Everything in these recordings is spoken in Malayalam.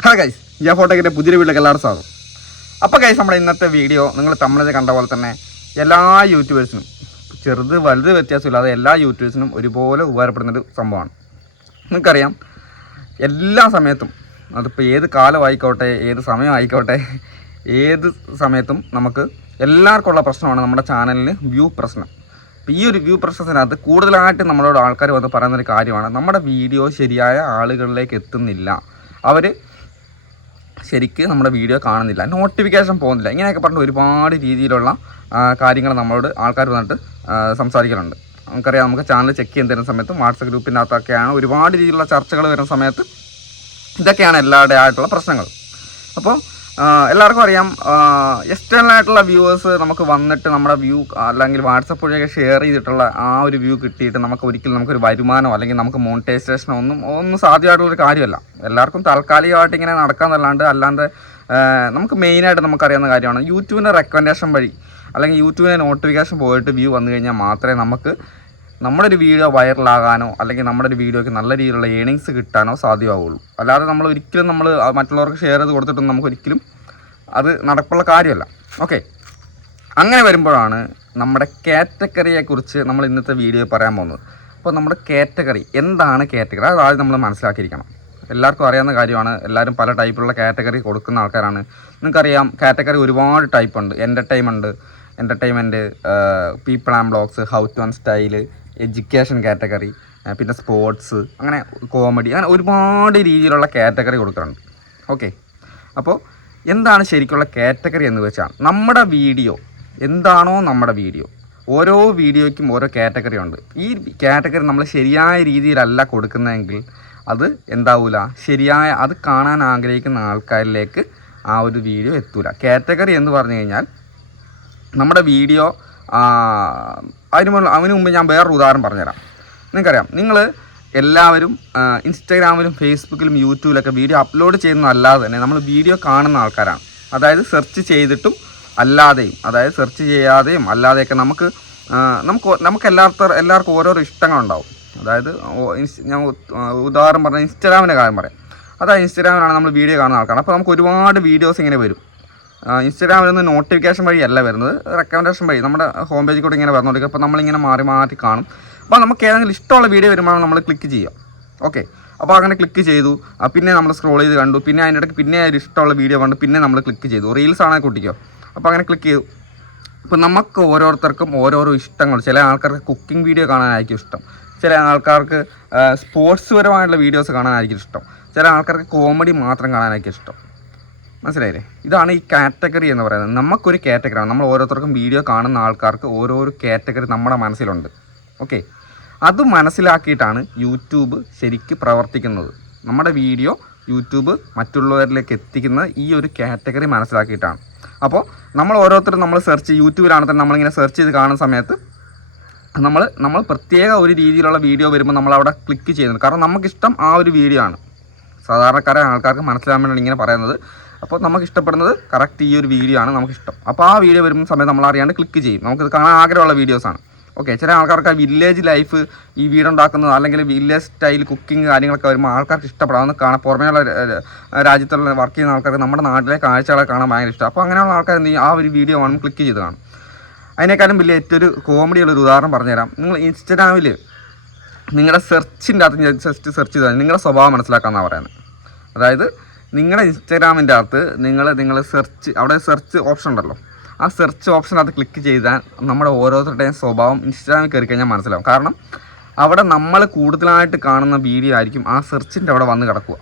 ഹലോ ഗൈസ്, ഞാൻ ഫോട്ടോക്കിൻ്റെ പുതിയ വീട്ടിലേക്ക് എല്ലാവരും സ്വാഗതം. അപ്പോൾ ഗൈസ്, നമ്മുടെ ഇന്നത്തെ വീഡിയോ നിങ്ങൾ തമിഴിൽ കണ്ട പോലെ തന്നെ എല്ലാ യൂട്യൂബേഴ്സിനും ചെറുത് വലുത് വ്യത്യാസമില്ലാതെ എല്ലാ യൂട്യൂബേഴ്സിനും ഒരുപോലെ ഉപകാരപ്പെടുന്നൊരു സംഭവമാണ്. നിങ്ങൾക്കറിയാം, എല്ലാ സമയത്തും അതിപ്പോൾ ഏത് കാലമായിക്കോട്ടെ, ഏത് സമയമായിക്കോട്ടെ, ഏത് സമയത്തും നമുക്ക് എല്ലാവർക്കുമുള്ള പ്രശ്നമാണ് നമ്മുടെ ചാനലിന് വ്യൂ പ്രശ്നം. അപ്പോൾ ഈ ഒരു വ്യൂ പ്രശ്നത്തിനകത്ത് കൂടുതലായിട്ട് നമ്മളോട് ആൾക്കാർ വന്ന് പറയുന്നൊരു കാര്യമാണ്, നമ്മുടെ വീഡിയോ ശരിയായ ആളുകളിലേക്ക് എത്തുന്നില്ല, അവർ ശരിക്ക് നമ്മുടെ വീഡിയോ കാണുന്നില്ല, നോട്ടിഫിക്കേഷൻ പോകുന്നില്ല, ഇങ്ങനെയൊക്കെ പറഞ്ഞിട്ട് ഒരുപാട് രീതിയിലുള്ള കാര്യങ്ങൾ നമ്മളോട് ആൾക്കാർ വന്നിട്ട് സംസാരിക്കലുണ്ട്. നമുക്കറിയാം, നമുക്ക് ചാനൽ ചെക്ക് ചെയ്യാൻ തരുന്ന സമയത്തും വാട്സപ്പ് ഗ്രൂപ്പിനകത്തൊക്കെയാണ് ഒരുപാട് രീതിയിലുള്ള ചർച്ചകൾ വരുന്ന സമയത്ത് ഇതൊക്കെയാണ് എല്ലാവരുടെ ആയിട്ടുള്ള പ്രശ്നങ്ങൾ. അപ്പോൾ എല്ലാവർക്കും അറിയാം, എക്സ്റ്റേണൽ ആയിട്ടുള്ള വ്യൂവേഴ്സ് നമുക്ക് വന്നിട്ട് നമ്മുടെ വ്യൂ അല്ലെങ്കിൽ വാട്സപ്പ് വഴിയൊക്കെ ഷെയർ ചെയ്തിട്ടുള്ള ആ ഒരു വ്യൂ കിട്ടിയിട്ട് നമുക്ക് ഒരിക്കലും നമുക്കൊരു വരുമാനമോ അല്ലെങ്കിൽ നമുക്ക് മോണിറ്റൈസേഷനോ ഒന്നും സാധ്യമായിട്ടുള്ളൊരു കാര്യമല്ല. എല്ലാവർക്കും താൽക്കാലികമായിട്ട് ഇങ്ങനെ നടക്കാമെന്നല്ലാണ്ട് അല്ലാണ്ട് നമുക്ക് മെയിനായിട്ട് നമുക്കറിയാവുന്ന കാര്യമാണ് യൂട്യൂബിൻ്റെ റെക്കമെൻഡേഷൻ വഴി അല്ലെങ്കിൽ യൂട്യൂബിൻ്റെ നോട്ടിഫിക്കേഷൻ പോയിട്ട് വ്യൂ വന്നു കഴിഞ്ഞാൽ മാത്രമേ നമുക്ക് നമ്മുടെ ഒരു വീഡിയോ വൈറലാകാനോ അല്ലെങ്കിൽ നമ്മുടെ ഒരു വീഡിയോയ്ക്ക് നല്ല രീതിയിലുള്ള ഏണിങ്സ് കിട്ടാനോ സാധ്യമാവുള്ളൂ. അല്ലാതെ നമ്മൾ ഒരിക്കലും മറ്റുള്ളവർക്ക് ഷെയർ ചെയ്ത് കൊടുത്തിട്ടൊന്നും നമുക്കൊരിക്കലും അത് നടപ്പുള്ള കാര്യമല്ല. ഓക്കെ, അങ്ങനെ വരുമ്പോഴാണ് നമ്മുടെ കാറ്റഗറിയെക്കുറിച്ച് നമ്മൾ ഇന്നത്തെ വീഡിയോ പറയാൻ പോകുന്നത്. അപ്പോൾ നമ്മുടെ കാറ്റഗറി എന്താണ്? കാറ്റഗറി അതായത് നമ്മൾ മനസ്സിലാക്കിയിരിക്കണം. എല്ലാവർക്കും അറിയാവുന്ന കാര്യമാണ്, എല്ലാവരും പല ടൈപ്പിലുള്ള കാറ്റഗറി കൊടുക്കുന്ന ആൾക്കാരാണ്. നിങ്ങൾക്കറിയാം, കാറ്റഗറി ഒരുപാട് ടൈപ്പ് ഉണ്ട്. Entertainment, people and blogs, how to and style, education category, പിന്നെ സ്പോർട്സ്, അങ്ങനെ കോമഡി, അങ്ങനെ ഒരുപാട് രീതിയിലുള്ള കാറ്റഗറി കൊടുക്കുന്നുണ്ട്. ഓക്കെ, അപ്പോൾ എന്താണ് ശരിക്കുള്ള കാറ്റഗറി എന്ന് വെച്ചാൽ, നമ്മുടെ വീഡിയോ എന്താണോ നമ്മുടെ വീഡിയോ, ഓരോ വീഡിയോയ്ക്കും ഓരോ കാറ്റഗറി ഉണ്ട്. ഈ കാറ്റഗറി നമ്മൾ ശരിയായ രീതിയിലല്ല കൊടുക്കുന്നതെങ്കിൽ അത് എന്താവില്ല, അത് കാണാൻ ആഗ്രഹിക്കുന്ന ആൾക്കാരിലേക്ക് ആ ഒരു വീഡിയോ എത്തൂല. കാറ്റഗറി എന്ന് പറഞ്ഞു കഴിഞ്ഞാൽ നമ്മുടെ വീഡിയോ അതിന് മുമ്പ് ഞാൻ വേറൊരു ഉദാഹരണം പറഞ്ഞുതരാം. നിങ്ങൾക്കറിയാം, നിങ്ങൾ എല്ലാവരും ഇൻസ്റ്റാഗ്രാമിലും ഫേസ്ബുക്കിലും യൂട്യൂബിലൊക്കെ വീഡിയോ അപ്ലോഡ് ചെയ്യുന്നതല്ലാതെ തന്നെ നമ്മൾ വീഡിയോ കാണുന്ന ആൾക്കാരാണ്. അതായത് സെർച്ച് ചെയ്തിട്ടും അല്ലാതെയും, അതായത് സെർച്ച് ചെയ്യാതെയും അല്ലാതെയൊക്കെ നമുക്ക് എല്ലാവർക്കും ഓരോരോ ഇഷ്ടങ്ങളുണ്ടാവും. അതായത് ഞാൻ ഉദാഹരണം പറഞ്ഞാൽ ഇൻസ്റ്റാഗ്രാമിൻ്റെ കാര്യം പറയാം. അതായത് ഇൻസ്റ്റാഗ്രാമിലാണ് നമ്മൾ വീഡിയോ കാണുന്ന ആൾക്കാരാണ്. അപ്പോൾ നമുക്ക് ഒരുപാട് വീഡിയോസ് ഇങ്ങനെ വരും. ഇൻസ്റ്റാഗ്രാമിൽ നിന്ന് നോട്ടിഫിക്കേഷൻ വഴിയല്ല വരുന്നത്, റെക്കമെൻഡേഷൻ വഴി നമ്മുടെ ഹോം പേജിൽ കൂടെ ഇങ്ങനെ വന്നുകൊണ്ടിരിക്കും. അപ്പോൾ നമ്മളിങ്ങനെ മാറി കാണും. അപ്പോൾ നമുക്ക് ഏതെങ്കിലും ഇഷ്ടമുള്ള വീഡിയോ വരുമ്പോൾ നമ്മൾ ക്ലിക്ക് ചെയ്യാം. ഓക്കെ, അപ്പോൾ അങ്ങനെ ക്ലിക്ക് ചെയ്തു, പിന്നെ നമ്മൾ സ്ക്രോൾ ചെയ്ത് കണ്ടു, പിന്നെ അതിൻ്റെ ഇടയ്ക്ക് പിന്നെ ഒരു ഇഷ്ടമുള്ള വീഡിയോ കണ്ടു, പിന്നെ നമ്മൾ ക്ലിക്ക് ചെയ്തു. റീൽസ് ആണെങ്കിൽ കുട്ടിക്കോ, അപ്പോൾ അങ്ങനെ ക്ലിക്ക് ചെയ്തു. അപ്പോൾ നമുക്ക് ഓരോരുത്തർക്കും ഓരോരോ ഇഷ്ടങ്ങൾ. ചില ആൾക്കാർക്ക് കുക്കിംഗ് വീഡിയോ കാണാനായിരിക്കും ഇഷ്ടം, ചില ആൾക്കാർക്ക് സ്പോർട്സ് പരമായിട്ടുള്ള വീഡിയോസ് കാണാനായിരിക്കും ഇഷ്ടം, ചില ആൾക്കാർക്ക് കോമഡി മാത്രം കാണാനായിരിക്കും ഇഷ്ടം. മനസ്സിലായില്ലേ? ഇതാണ് ഈ കാറ്റഗറി എന്ന് പറയുന്നത്. നമുക്കൊരു കാറ്റഗറിയാണ്. നമ്മൾ ഓരോരുത്തർക്കും വീഡിയോ കാണുന്ന ആൾക്കാർക്ക് ഓരോരോ കാറ്റഗറി നമ്മുടെ മനസ്സിലുണ്ട്. ഓക്കെ, അത് മനസ്സിലാക്കിയിട്ടാണ് യൂട്യൂബ് ശരിക്ക് പ്രവർത്തിക്കുന്നത്. നമ്മുടെ വീഡിയോ യൂട്യൂബ് മറ്റുള്ളവരിലേക്ക് എത്തിക്കുന്നത് ഈ ഒരു കാറ്റഗറി മനസ്സിലാക്കിയിട്ടാണ്. അപ്പോൾ നമ്മൾ ഓരോരുത്തരും നമ്മൾ യൂട്യൂബിലാണ് തന്നെ നമ്മളിങ്ങനെ സെർച്ച് ചെയ്ത് കാണുന്ന സമയത്ത് നമ്മൾ പ്രത്യേക ഒരു രീതിയിലുള്ള വീഡിയോ വരുമ്പോൾ നമ്മളവിടെ ക്ലിക്ക് ചെയ്യുന്നുണ്ട്. കാരണം നമുക്കിഷ്ടം ആ ഒരു വീഡിയോ ആണ്. സാധാരണക്കാരായ ആൾക്കാർക്ക് മനസ്സിലാകാൻ വേണ്ടി ഇങ്ങനെ പറയുന്നത്. അപ്പോൾ നമുക്ക് ഇഷ്ടപ്പെടുന്നത് കറക്റ്റ് ഈ ഒരു വീഡിയോ ആണ് നമുക്കിഷ്ടം. അപ്പോൾ ആ വീഡിയോ വരുന്ന സമയത്ത് നമ്മൾ അറിയാണ്ട് ക്ലിക്ക് ചെയ്യും. നമുക്കിത് കാണാൻ ആഗ്രഹമുള്ള വീഡിയോസാണ്. ഓക്കെ, ചില ആൾക്കാർക്ക് ആ വില്ലേജ് ലൈഫ്, ഈ വീടുണ്ടാക്കുന്നത് അല്ലെങ്കിൽ വില്ലേജ് സ്റ്റൈൽ കുക്കിംഗ് കാര്യങ്ങളൊക്കെ വരുമ്പോൾ ആൾക്കാർക്ക് ഇഷ്ടപ്പെടാമെന്ന് കാണാൻ, പുറമേയുള്ള രാജ്യത്തുള്ള വർക്ക് ചെയ്യുന്ന ആൾക്കാർക്ക് നമ്മുടെ നാട്ടിലെ കാഴ്ചകളെ കാണാൻ ഭയങ്കര ഇഷ്ടം. അപ്പോൾ അങ്ങനെയുള്ള ആൾക്കാർ എന്ത് ചെയ്യും, ആ ഒരു വീഡിയോ കാണും, ക്ലിക്ക് ചെയ്ത് കാണും. അതിനേക്കാളും വലിയ ഏറ്റൊരു കോമഡിയുള്ളൊരു ഉദാഹരണം പറഞ്ഞുതരാം. നിങ്ങൾ ഇൻസ്റ്റാഗ്രാമിൽ നിങ്ങളുടെ സെർച്ചിൻ്റെ അകത്ത് ജസ്റ്റ് സെർച്ച് ചെയ്താൽ നിങ്ങളുടെ സ്വഭാവം മനസ്സിലാക്കാമെന്നാണ് പറയുന്നത്. അതായത് നിങ്ങളുടെ ഇൻസ്റ്റാഗ്രാമിൻ്റെ അകത്ത് നിങ്ങൾ അവിടെ സെർച്ച് ഓപ്ഷൻ ഉണ്ടല്ലോ, ആ സെർച്ച് ഓപ്ഷനകത്ത് ക്ലിക്ക് ചെയ്താൽ നമ്മുടെ ഓരോരുത്തരുടെയും സ്വഭാവം ഇൻസ്റ്റാഗ്രാമിൽ കയറി കഴിഞ്ഞാൽ മനസ്സിലാവും. കാരണം അവിടെ നമ്മൾ കൂടുതലായിട്ട് കാണുന്ന വീഡിയോ ആയിരിക്കും ആ സെർച്ചിൻ്റെ അവിടെ വന്ന് കിടക്കുക.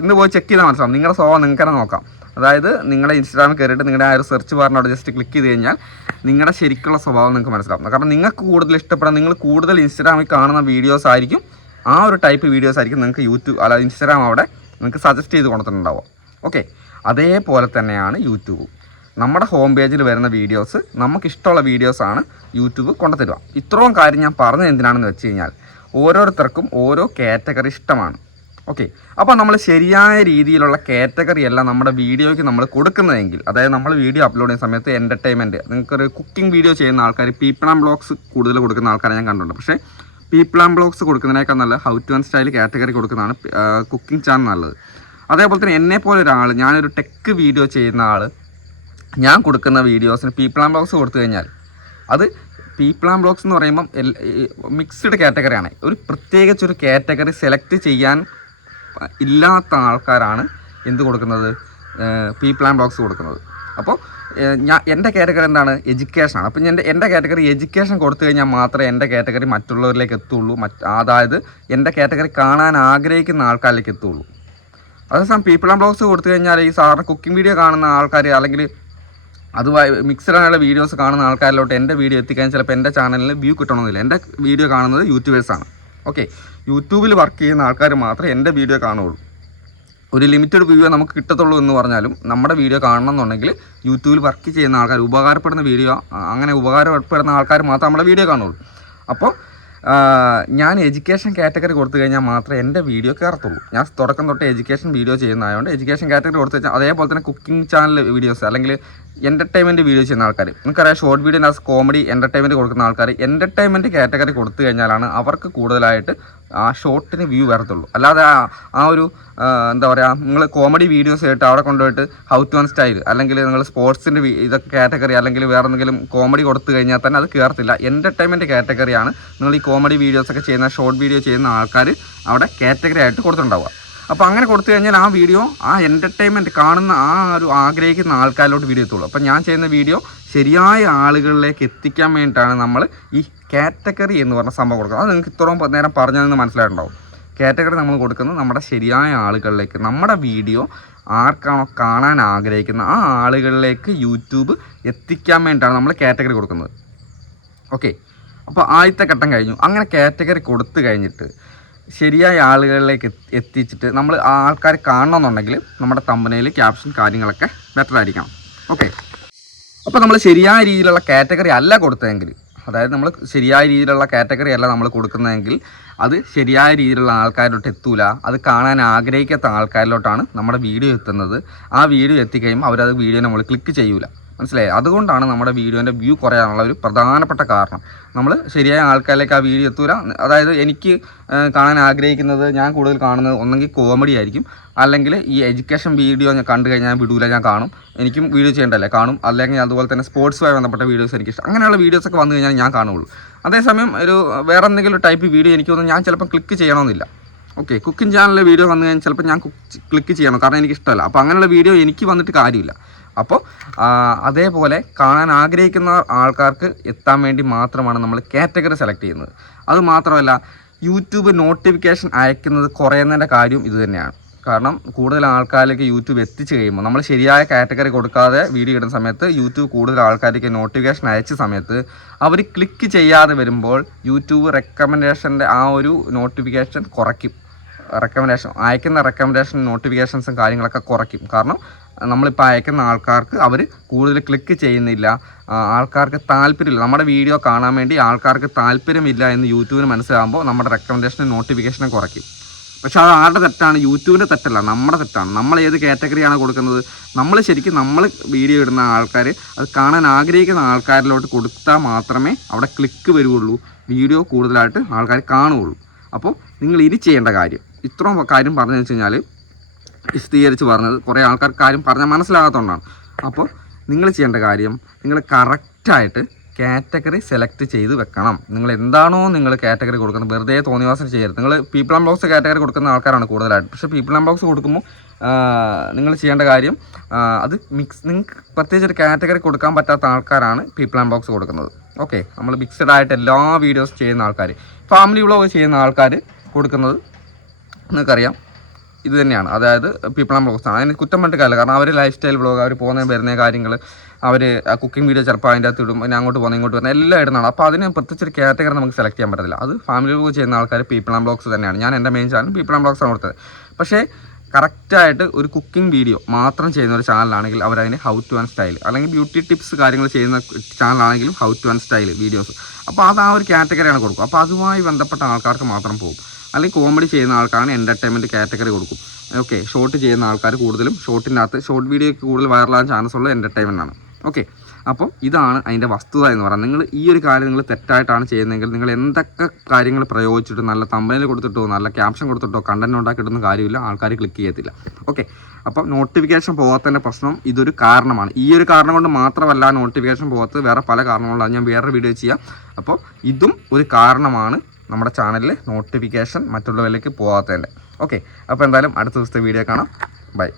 ഇന്ന് പോയി ചെക്ക് ചെയ്താൽ മനസ്സിലാവും. നിങ്ങളുടെ സ്വഭാവം നിങ്ങൾക്ക് തന്നെ നോക്കാം. അതായത് നിങ്ങളുടെ ഇൻസ്റ്റാഗ്രാമിൽ കയറിയിട്ട് നിങ്ങളുടെ ആ ഒരു സെർച്ച് ബാറിന് അവിടെ ജസ്റ്റ് ക്ലിക്ക് ചെയ്ത് കഴിഞ്ഞാൽ നിങ്ങളുടെ ശരിക്കുള്ള സ്വഭാവം നിങ്ങൾക്ക് മനസ്സിലാവും. കാരണം നിങ്ങൾക്ക് കൂടുതൽ ഇഷ്ടപ്പെടുന്ന, നിങ്ങൾ കൂടുതൽ ഇൻസ്റ്റാഗ്രാമിൽ കാണുന്ന വീഡിയോസ് ആയിരിക്കും, ആ ഒരു ടൈപ്പ് വീഡിയോസ് ആയിരിക്കും നിങ്ങൾക്ക് യൂട്യൂബ് അല്ല ഇൻസ്റ്റാഗ്രാം അവിടെ നിങ്ങൾക്ക് സജസ്റ്റ് ചെയ്ത് കൊടുത്തിട്ടുണ്ടാവുക. ഓക്കെ, അതേപോലെ തന്നെയാണ് യൂട്യൂബ്. നമ്മുടെ ഹോം പേജിൽ വരുന്ന വീഡിയോസ് നമുക്കിഷ്ടമുള്ള വീഡിയോസാണ് യൂട്യൂബ് കൊണ്ടുതരിക. ഇത്രയും കാര്യം ഞാൻ പറഞ്ഞത് എന്തിനാണെന്ന് വെച്ച് കഴിഞ്ഞാൽ, ഓരോരുത്തർക്കും ഓരോ കാറ്റഗറി ഇഷ്ടമാണ്. ഓക്കെ, അപ്പോൾ നമ്മൾ ശരിയായ രീതിയിലുള്ള കാറ്റഗറി അല്ല നമ്മുടെ വീഡിയോയ്ക്ക് നമ്മൾ കൊടുക്കുന്നതെങ്കിൽ, അതായത് നമ്മൾ വീഡിയോ അപ്ലോഡ് ചെയ്യുന്ന സമയത്ത് എൻ്റർടൈൻമെൻറ്റ്, നിങ്ങൾക്കൊരു കുക്കിംഗ് വീഡിയോ ചെയ്യുന്ന ആൾക്കാർ പീപ്പിൾ ആൻഡ് ബ്ലോഗ്സ് കൂടുതൽ കൊടുക്കുന്ന ആൾക്കാരെ ഞാൻ കണ്ടിട്ടുണ്ട്. പക്ഷേ പീപ്പിൾ ആൻഡ് ബ്ലോഗ്സ് കൊടുക്കുന്നതിനേക്കാൾ നല്ല how to and style category കൊടുക്കുന്നതാണ് കുക്കിംഗ് ചാനൽ നല്ലത്. അതേപോലെ തന്നെ എന്നെപ്പോലെ ഒരാൾ, ഞാനൊരു ടെക് വീഡിയോ ചെയ്യുന്ന ആൾ, ഞാൻ കൊടുക്കുന്ന വീഡിയോസിന് പീപ്പിൾ ആൻഡ് ബ്ലോഗ്സ് കൊടുത്തു കഴിഞ്ഞാൽ അത് പീപ്പിൾ ആൻഡ് ബ്ലോഗ്സ് എന്ന് പറയുമ്പം മിക്സ്ഡ് കാറ്റഗറിയാണ്. ഒരു പ്രത്യേകിച്ചൊരു കാറ്റഗറി സെലക്ട് ചെയ്യാൻ ഇല്ലാത്ത ആൾക്കാരാണ് എന്ത് കൊടുക്കുന്നത്, പീപ്പിൾ ആൻഡ് ബ്ലോഗ്സ് കൊടുക്കുന്നത്. അപ്പോൾ എൻ്റെ കാറ്റഗറി എന്താണ്, എഡ്യൂക്കേഷനാണ്. അപ്പം എൻ്റെ കാറ്റഗറി എഡ്യൂക്കേഷൻ കൊടുത്തു കഴിഞ്ഞാൽ മാത്രമേ എൻ്റെ കാറ്റഗറി മറ്റുള്ളവരിലേക്ക് എത്തുള്ളൂ, അതായത് എൻ്റെ കാറ്റഗറി കാണാൻ ആഗ്രഹിക്കുന്ന ആൾക്കാരിലേക്ക് എത്തുള്ളൂ. അതേസമയം പീപ്പിൾ ആൻഡ് ബ്ലോഗ്സ് കൊടുത്തു കഴിഞ്ഞാൽ ഈ സാധാരണ കുക്കിംഗ് വീഡിയോ കാണുന്ന ആൾക്കാർ, അല്ലെങ്കിൽ അതുമായി മിക്സഡ് ആയുള്ള വീഡിയോസ് കാണുന്ന ആൾക്കാരിലോട്ട് എൻ്റെ വീഡിയോ എത്തിക്കാൻ ചിലപ്പോൾ എൻ്റെ ചാനലിൽ വ്യൂ കിട്ടണമെന്നില്ല. എൻ്റെ വീഡിയോ കാണുന്നത് യൂട്യൂബേഴ്സാണ്. ഓക്കെ, യൂട്യൂബിൽ വർക്ക് ചെയ്യുന്ന ആൾക്കാർ മാത്രമേ എൻ്റെ വീഡിയോ കാണുകയുള്ളൂ. ഒരു ലിമിറ്റഡ് വ്യൂ നമുക്ക് കിട്ടത്തുള്ളൂ എന്ന് പറഞ്ഞാലും നമ്മുടെ വീഡിയോ കാണണം എന്നുണ്ടെങ്കിൽ യൂട്യൂബിൽ വർക്ക് ചെയ്യുന്ന ആൾക്കാർ, ഉപകാരപ്പെടുന്ന വീഡിയോ, അങ്ങനെ ഉപകാരപ്പെടുന്ന ആൾക്കാർ മാത്രമേ നമ്മുടെ വീഡിയോ കാണുള്ളൂ. അപ്പോൾ ഞാൻ എഡ്യൂക്കേഷൻ കാറ്റഗറി കൊടുത്തു കഴിഞ്ഞാൽ മാത്രമേ എൻ്റെ വീഡിയോ കയറത്തുള്ളൂ. ഞാൻ തുടക്കം തൊട്ട് എഡ്യൂക്കേഷൻ വീഡിയോ ചെയ്യുന്നതായതുകൊണ്ട് എഡ്യൂക്കേഷൻ കാറ്റഗറി കൊടുത്തു കഴിഞ്ഞാൽ, അതേപോലെ തന്നെ കുക്കിംഗ് ചാനൽ വീഡിയോസ് അല്ലെങ്കിൽ എൻ്റർടൈൻമെൻറ്റ് വീഡിയോ ചെയ്യുന്ന ആൾക്കാർ, നിങ്ങൾക്കറിയാം ഷോർട്ട് വീഡിയോ കോമഡി എൻ്റർടൈൻമെൻറ്റ് കൊടുക്കുന്ന ആൾക്കാർ എൻ്റർടൈൻമെൻറ്റ് കാറ്റഗറി കൊടുത്തു കഴിഞ്ഞാലാണ് അവർക്ക് കൂടുതലായിട്ട് ആ ഷോർട്ടിന് വ്യൂ വരത്തുള്ളൂ. അല്ലാതെ ആ ഒരു എന്താ പറയുക, നിങ്ങൾ കോമഡി വീഡിയോസ് ആയിട്ട് അവിടെ കൊണ്ടുപോയിട്ട് ഹൗ ടു വൺ സ്റ്റൈൽ അല്ലെങ്കിൽ നിങ്ങൾ സ്പോർട്സിൻ്റെ ഇതൊക്കെ കാറ്റഗറി അല്ലെങ്കിൽ വേറെ എന്തെങ്കിലും കോമഡി കൊടുത്തു കഴിഞ്ഞാൽ തന്നെ അത് കയറത്തില്ല. എൻ്റർടൈൻമെൻറ്റ് കാറ്റഗറിയാണ് നിങ്ങൾ ഈ കോമഡി വീഡിയോസൊക്കെ ചെയ്യുന്ന, ഷോർട്ട് വീഡിയോ ചെയ്യുന്ന ആൾക്കാർ അവിടെ കാറ്റഗറി ആയിട്ട് കൊടുത്തിട്ടുണ്ടാവുക. അപ്പോൾ അങ്ങനെ കൊടുത്തു കഴിഞ്ഞാൽ ആ വീഡിയോ ആ എൻ്റർടൈൻമെൻറ്റ് കാണുന്ന ആ ഒരു ആഗ്രഹിക്കുന്ന ആൾക്കാരിലോട്ട് വീഡിയോ എത്തുള്ളൂ. അപ്പോൾ ഞാൻ ചെയ്യുന്ന വീഡിയോ ശരിയായ ആളുകളിലേക്ക് എത്തിക്കാൻ വേണ്ടിയിട്ടാണ് നമ്മൾ ഈ കാറ്റഗറി എന്ന് പറഞ്ഞ സംഭവം കൊടുക്കുന്നത്. അത് നിങ്ങൾക്ക് ഇത്രയും നേരം പറഞ്ഞതെന്ന് മനസ്സിലായിട്ടുണ്ടാവും. കാറ്റഗറി നമ്മൾ കൊടുക്കുന്നത് നമ്മുടെ ശരിയായ ആളുകളിലേക്ക്, നമ്മുടെ വീഡിയോ ആർക്കാണോ കാണാൻ ആഗ്രഹിക്കുന്ന ആ ആളുകളിലേക്ക് യൂട്യൂബ് എത്തിക്കാൻ വേണ്ടിയിട്ടാണ് നമ്മൾ കാറ്റഗറി കൊടുക്കുന്നത്. ഓക്കെ, അപ്പോൾ ആദ്യത്തെ ഘട്ടം കഴിഞ്ഞു. അങ്ങനെ കാറ്റഗറി കൊടുത്തു കഴിഞ്ഞിട്ട് ശരിയായ ആളുകളിലേക്ക് എത്തിച്ചിട്ട് നമ്മൾ ആൾക്കാർ കാണണമെന്നുണ്ടെങ്കിൽ നമ്മുടെ തമ്പനയിൽ ക്യാപ്ഷൻ കാര്യങ്ങളൊക്കെ ബെറ്റർ ആയിരിക്കണം. ഓക്കെ, അപ്പോൾ നമ്മൾ ശരിയായ രീതിയിലുള്ള കാറ്റഗറി അല്ല കൊടുത്തതെങ്കിൽ, അതായത് നമ്മൾ ശരിയായ രീതിയിലുള്ള കാറ്റഗറി അല്ല നമ്മൾ കൊടുക്കുന്നതെങ്കിൽ അത് ശരിയായ രീതിയിലുള്ള ആൾക്കാരിലോട്ട് എത്തൂല. അത് കാണാൻ ആഗ്രഹിക്കാത്ത ആൾക്കാരിലോട്ടാണ് നമ്മുടെ വീഡിയോ എത്തുന്നത്. ആ വീഡിയോ എത്തിക്കഴിയുമ്പോൾ അവരത് വീഡിയോ നമ്മൾ ക്ലിക്ക് ചെയ്യൂല. മനസ്സിലായി? അതുകൊണ്ടാണ് നമ്മുടെ വീഡിയോൻ്റെ വ്യൂ കുറയാനുള്ള ഒരു പ്രധാനപ്പെട്ട കാരണം. നമ്മൾ ശരിയായ ആൾക്കാരിലേക്ക് ആ വീഡിയോ എത്തൂല. അതായത് എനിക്ക് കാണാൻ ആഗ്രഹിക്കുന്നത്, ഞാൻ കൂടുതൽ കാണുന്നത് ഒന്നെങ്കിൽ കോമഡി ആയിരിക്കും, അല്ലെങ്കിൽ ഈ എഡ്യൂക്കേഷൻ വീഡിയോ ഞാൻ കണ്ടു കഴിഞ്ഞാൽ വിടൂല, ഞാൻ കാണും. എനിക്കും വീഡിയോ ചെയ്യേണ്ടല്ലേ, കാണും. അല്ലെങ്കിൽ അതുപോലെ തന്നെ സ്പോർട്സുമായി ബന്ധപ്പെട്ട വീഡിയോസ് എനിക്ക് ഇഷ്ടം. അങ്ങനെയുള്ള വീഡിയോസൊക്കെ വന്നു കഴിഞ്ഞാൽ ഞാൻ കാണുള്ളൂ. അതേസമയം ഒരു വേറെ എന്തെങ്കിലും ടൈപ്പ് വീഡിയോ എനിക്ക് തോന്നുന്നു ഞാൻ ചിലപ്പോൾ ക്ലിക്ക് ചെയ്യണമെന്നില്ല. ഓക്കെ, കുക്കിംഗ് ചാനലിലെ വീഡിയോ വന്നു കഴിഞ്ഞാൽ ചിലപ്പോൾ ഞാൻ ക്ലിക്ക് ചെയ്യണം, കാരണം എനിക്ക് ഇഷ്ടമല്ല. അപ്പോൾ അങ്ങനെയുള്ള വീഡിയോ എനിക്ക് വന്നിട്ട് കാര്യമില്ല. അപ്പോൾ അതേപോലെ കാണാൻ ആഗ്രഹിക്കുന്ന ആൾക്കാർക്ക് എത്താൻ വേണ്ടി മാത്രമാണ് നമ്മൾ കാറ്റഗറി സെലക്ട് ചെയ്യുന്നത്. അതുമാത്രമല്ല, യൂട്യൂബ് നോട്ടിഫിക്കേഷൻ അയക്കുന്നത് കുറയുന്നതിൻ്റെ കാര്യം ഇത് തന്നെയാണ്. കാരണം കൂടുതൽ ആൾക്കാരിലേക്ക് യൂട്യൂബ് എത്തിച്ച് കഴിയുമ്പോൾ, നമ്മൾ ശരിയായ കാറ്റഗറി കൊടുക്കാതെ വീഡിയോ ഇടുന്ന സമയത്ത് യൂട്യൂബ് കൂടുതൽ ആൾക്കാർക്ക് നോട്ടിഫിക്കേഷൻ അയച്ച സമയത്ത് അവർ ക്ലിക്ക് ചെയ്യാതെ വരുമ്പോൾ യൂട്യൂബ് റെക്കമെൻഡേഷൻ്റെ ആ ഒരു നോട്ടിഫിക്കേഷൻ കുറയ്ക്കും. അയക്കുന്ന റെക്കമെൻഡേഷൻ നോട്ടിഫിക്കേഷൻസും കാര്യങ്ങളൊക്കെ കുറയ്ക്കും. കാരണം നമ്മളിപ്പോൾ അയക്കുന്ന ആൾക്കാർക്ക് അവർ കൂടുതൽ ക്ലിക്ക് ചെയ്യുന്നില്ല, ആൾക്കാർക്ക് താല്പര്യമില്ല, നമ്മുടെ വീഡിയോ കാണാൻ വേണ്ടി ആൾക്കാർക്ക് താല്പര്യമില്ല എന്ന് യൂട്യൂബിന് മനസ്സിലാകുമ്പോൾ നമ്മുടെ റെക്കമെൻഡേഷനും നോട്ടിഫിക്കേഷനും കുറയ്ക്കും. പക്ഷെ അത് ആരുടെ തെറ്റാണ്? യൂട്യൂബിൻ്റെ തെറ്റല്ല, നമ്മുടെ തെറ്റാണ്. നമ്മൾ ഏത് കാറ്റഗറിയാണ് കൊടുക്കുന്നത്? നമ്മൾ ശരിക്കും നമ്മൾ വീഡിയോ ഇടുന്ന ആൾക്കാർ, അത് കാണാൻ ആഗ്രഹിക്കുന്ന ആൾക്കാരിലോട്ട് കൊടുത്താൽ മാത്രമേ അവിടെ ക്ലിക്ക് വരുള്ളൂ, വീഡിയോ കൂടുതലായിട്ട് ആൾക്കാർ കാണുകയുള്ളൂ. അപ്പോൾ നിങ്ങൾ ഇനി ചെയ്യേണ്ട കാര്യം, ഇത്രയും കാര്യം പറഞ്ഞു വെച്ച് കഴിഞ്ഞാൽ വിശദീകരിച്ച് പറഞ്ഞത് കുറേ ആൾക്കാർക്ക് കാര്യം പറഞ്ഞാൽ മനസ്സിലാകാത്തതുകൊണ്ടാണ്. അപ്പോൾ നിങ്ങൾ ചെയ്യേണ്ട കാര്യം, നിങ്ങൾ കറക്റ്റായിട്ട് കാറ്റഗറി സെലക്ട് ചെയ്ത് വെക്കണം. നിങ്ങൾ എന്താണോ നിങ്ങൾ കാറ്റഗറി കൊടുക്കുന്നത് വെറുതെ തോന്നിവാസം ചെയ്യരുത്. നിങ്ങൾ പീപ്പിൾ ആൻഡ് ബ്ലോഗ്സ് കാറ്റഗറി കൊടുക്കുന്ന ആൾക്കാരാണ് കൂടുതലായിട്ട്. പക്ഷേ പീപ്പിൾ ആൻഡ് ബ്ലോഗ്സ് കൊടുക്കുമ്പോൾ നിങ്ങൾ ചെയ്യേണ്ട കാര്യം, അത് നിങ്ങൾക്ക് പ്രത്യേകിച്ച് ഒരു കാറ്റഗറി കൊടുക്കാൻ പറ്റാത്ത ആൾക്കാരാണ് പീപ്പിൾ ആൻഡ് ബ്ലോഗ്സ് കൊടുക്കുന്നത്. ഓക്കെ, നമ്മൾ മിക്സഡ് ആയിട്ട് എല്ലാ വീഡിയോസ് ചെയ്യുന്ന ആൾക്കാർ, ഫാമിലി വ്ളോഗ് ചെയ്യുന്ന ആൾക്കാർ കൊടുക്കുന്നത് നിങ്ങൾക്കറിയാം ഇത് തന്നെയാണ്. അതായത് പീപ്പിൾ ആൻഡ് ബ്ലോഗ്സ് ആണ്. അതിന് കുറ്റം പറഞ്ഞിട്ട് കാര്യമില്ല. കാരണം അവർ ലൈഫ് സ്റ്റൈൽ വ്ളോഗ്, അവർ പോകുന്ന വരുന്ന കാര്യങ്ങൾ, അവർ കുക്കിംഗ് വീഡിയോ ചിലപ്പോൾ അതിൻ്റെ അകത്ത് ഇടും, പിന്നെ അങ്ങോട്ട് പോകുന്ന ഇങ്ങോട്ട് വരുന്ന എല്ലാം ഇടുന്നതാണ്. അപ്പോൾ അതിന് പ്രത്യേകിച്ച് ഒരു കാറ്റഗറി നമുക്ക് സെലക്ട് ചെയ്യാൻ പറ്റത്തില്ല. അത് ഫാമിലി വ്ളോഗ് ചെയ്യുന്ന ആൾക്കാർ പീപ്പിൾ ആൻഡ് ബ്ലോഗ്സ് തന്നെയാണ്. ഞാൻ എൻ്റെ main channel people and blogs ആണ് കൊടുത്തത്. പക്ഷേ കറക്റ്റായിട്ട് ഒരു കുക്കിംഗ് വീഡിയോ മാത്രം ചെയ്യുന്ന ഒരു ചാനലാണെങ്കിൽ അവരതിന് ഹൗ ടു ആൻഡ് സ്റ്റൈൽ, അല്ലെങ്കിൽ ബ്യൂട്ടി ടിപ്സ് കാര്യങ്ങൾ ചെയ്യുന്ന ചാനലാണെങ്കിലും how to and style videos, അപ്പോൾ അത് ആ ഒരു കാറ്റഗറിയാണ് കൊടുക്കും. അപ്പോൾ അതുമായി ബന്ധപ്പെട്ട ആൾക്കാർക്ക് മാത്രം പോകും. അല്ലെങ്കിൽ കോമഡി ചെയ്യുന്ന ആൾക്കാരാണ് എൻ്റർടൈൻമെൻറ്റ് കാറ്റഗറി കൊടുക്കും. ഓക്കെ, ഷോർട്ട് ചെയ്യുന്ന ആൾക്കാർ കൂടുതലും ഷോർട്ടിൻ്റെ അകത്ത്, ഷോർട്ട് വീഡിയോയ്ക്ക് കൂടുതൽ വൈറലാകാൻ ചാൻസ് ഉള്ളത് എൻ്റർടൈൻമെൻ്റ് ആണ്. ഓക്കെ, അപ്പം ഇതാണ് അതിൻ്റെ വസ്തുത എന്ന് പറയുന്നത്. നിങ്ങൾ ഈ ഒരു കാര്യം നിങ്ങൾ തെറ്റായിട്ടാണ് ചെയ്യുന്നതെങ്കിൽ നിങ്ങൾ എന്തൊക്കെ കാര്യങ്ങൾ പ്രയോഗിച്ചിട്ട് നല്ല തമ്പനയിൽ കൊടുത്തിട്ടോ നല്ല ക്യാപ്ഷൻ കൊടുത്തിട്ടോ കണ്ടന്റ് ഉണ്ടാക്കിയിട്ടൊന്നും കാര്യമില്ല, ആൾക്കാർ ക്ലിക്ക് ചെയ്യത്തില്ല. ഓക്കെ, അപ്പം നോട്ടിഫിക്കേഷൻ പോകാത്തതിൻ്റെ പ്രശ്നം ഇതൊരു കാരണമാണ്. ഈ ഒരു കാരണം കൊണ്ട് മാത്രമല്ല നോട്ടിഫിക്കേഷൻ പോകാത്തത്, വേറെ പല കാരണങ്ങളുണ്ട്, ഞാൻ വേറെ വീഡിയോ ചെയ്യാം. അപ്പോൾ ഇതും ഒരു കാരണമാണ് നമ്മുടെ ചാനലിൽ നോട്ടിഫിക്കേഷൻ മറ്റുള്ളവരിലേക്ക് പോകാത്തതിൻ്റെ. ഓക്കെ, അപ്പോൾ എന്തായാലും അടുത്ത ദിവസത്തെ വീഡിയോ കാണാം. ബൈ.